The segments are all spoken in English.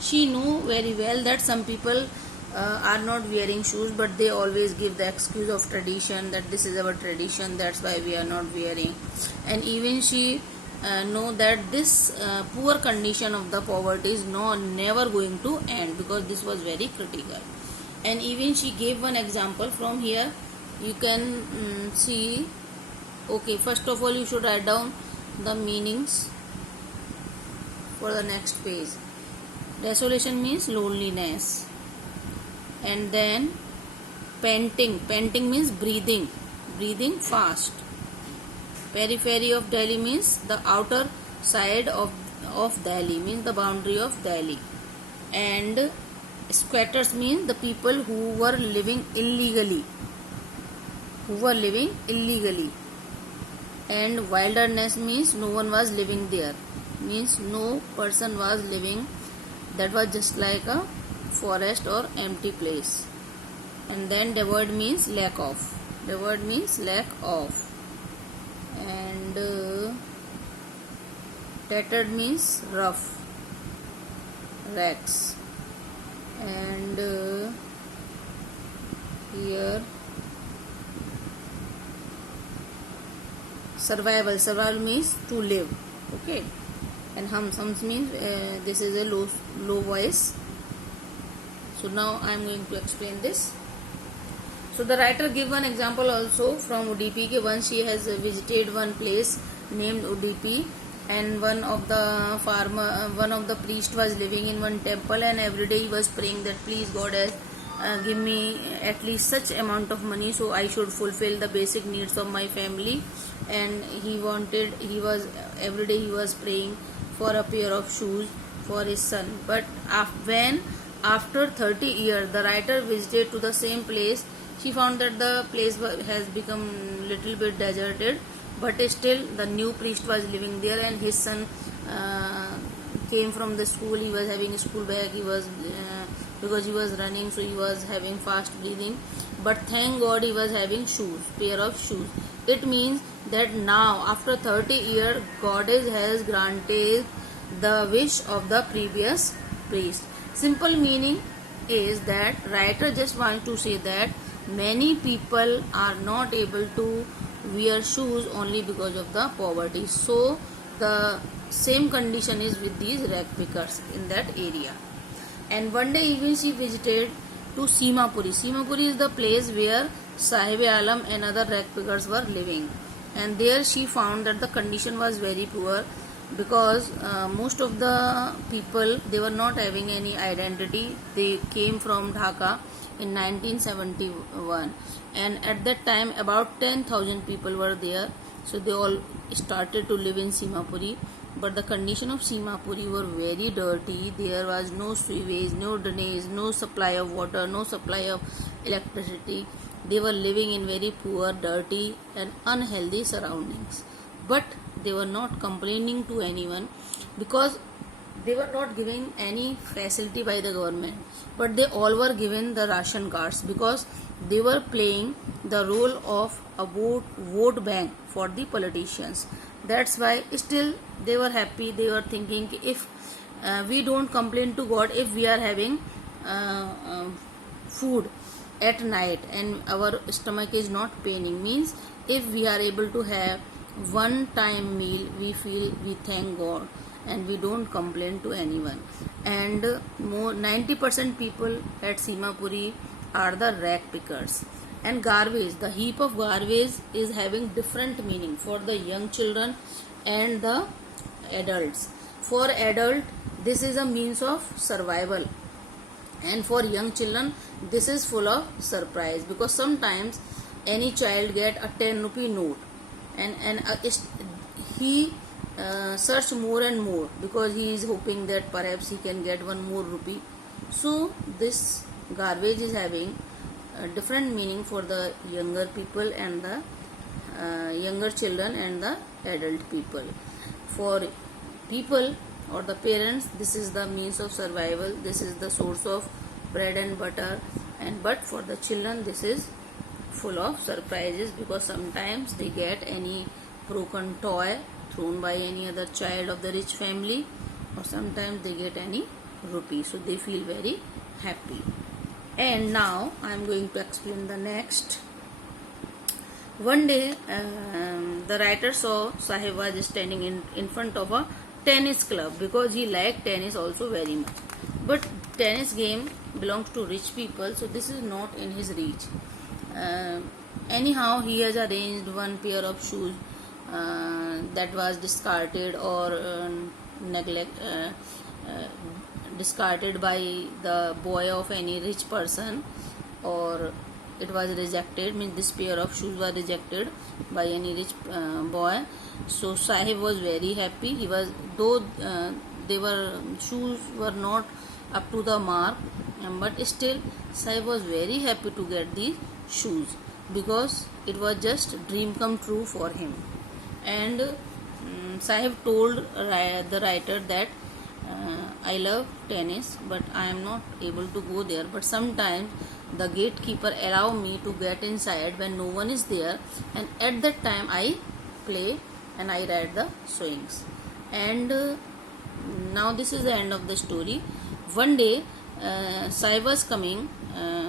She knew very well that some people are not wearing shoes, but they always give the excuse of tradition, that this is our tradition, that's why we are not wearing. And even she know that this poor condition of the poverty is never going to end, because this was very critical. And even she gave one example from here. You can see. Okay, first of all you should write down the meanings for the next page. Desolation means loneliness. And then panting means breathing fast. Periphery of Delhi means the outer side of Delhi, means the boundary of Delhi. And squatters means the people who were living illegally. And wilderness means no one was living there, means no person was living, that was just like a forest or empty place. And then devoid means lack of. And tattered means rough, rags. And here survival means to live. Okay. And hums means this is a low voice. So now I am going to explain this. So the writer give one example also from Udupi. Once she has visited one place named Udupi, and one of the priest was living in one temple, and every day he was praying that please God has give me at least such amount of money so I should fulfill the basic needs of my family. And every day he was praying for a pair of shoes for his son. But when after 30 years the writer visited to the same place, she found that the place has become little bit deserted, but still the new priest was living there, and his son came from the school. He was having a school bag. Because he was running, so he was having fast breathing. But thank God he was having pair of shoes. It means that now after 30 years, Goddess has granted the wish of the previous priest. Simple meaning is that writer just wants to say that many people are not able to wear shoes only because of the poverty. So the same condition is with these rag pickers in that area. And one day even she visited to Simapuri. Simapuri is the place where Sahib Alam and other rag pickers were living. And there she found that the condition was very poor, because most of the people, they were not having any identity. They came from Dhaka in 1971, and at that time about 10,000 people were there. So they all started to live in Simapuri. But the condition of Simapuri were very dirty. There was no sewage, no drainage, no supply of water, no supply of electricity. They were living in very poor, dirty and unhealthy surroundings. But they were not complaining to anyone, because they were not given any facility by the government. But they all were given the ration cards, because they were playing the role of a vote bank for the politicians. That's why still they were happy. They were thinking, if we don't complain to God, if we are having food at night and our stomach is not paining, means if we are able to have one time meal, we thank God and we don't complain to anyone. And 90% people at Simapuri are the rag pickers. And garbage, the heap of garbage is having different meaning for the young children and the adults. For adult, this is a means of survival, and for young children this is full of surprise, because sometimes any child get a 10 rupee note, and he search more and more, because he is hoping that perhaps he can get one more rupee. So this garbage is having a different meaning for the younger people and the younger children and the adult people. For people or the parents, this is the means of survival, this is the source of bread and butter. And but for the children, this is full of surprises, because sometimes they get any broken toy thrown by any other child of the rich family, or sometimes they get any rupee. So they feel very happy. And now I am going to explain the next. One day, the writer saw Sahib was standing in front of a tennis club because he liked tennis also very much. But tennis game belongs to rich people, so this is not in his reach. Anyhow, he has arranged one pair of shoes that was discarded or discarded by the boy of any rich person, or it was rejected, means this pair of shoes was rejected by any rich boy. So Sahib was very happy. He was, though shoes were not up to the mark, but still Sahib was very happy to get these shoes because it was just dream come true for him. And Sahib told the writer that I love tennis, but I am not able to go there. But sometimes the gatekeeper allow me to get inside when no one is there, and at that time I play and I write the swings. And now this is the end of the story. One day, Sahib was coming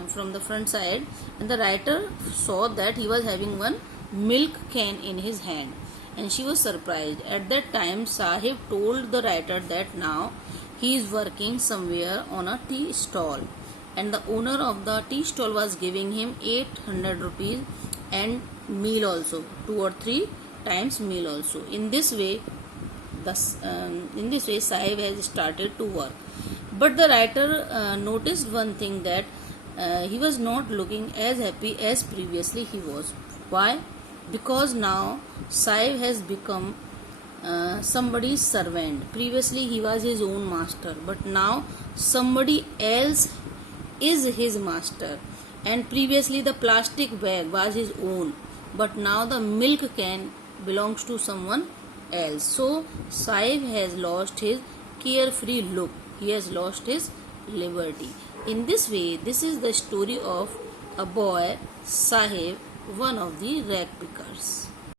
from the front side, and the writer saw that he was having one milk can in his hand, and she was surprised. At that time, Sahib told the writer that now he is working somewhere on a tea stall, and the owner of the tea stall was giving him 800 rupees and meal also, 2 or 3 times meal also. In this way, Sahib has started to work. But the writer noticed one thing, that he was not looking as happy as previously he was. Why? Because now Sahib has become somebody's servant. Previously he was his own master, but now somebody else is his master. And previously the plastic bag was his own, but now the milk can belongs to someone else. So Sahib has lost his carefree look. He has lost his liberty. In this way, this is the story of a boy, Sahib, one of the rag pickers.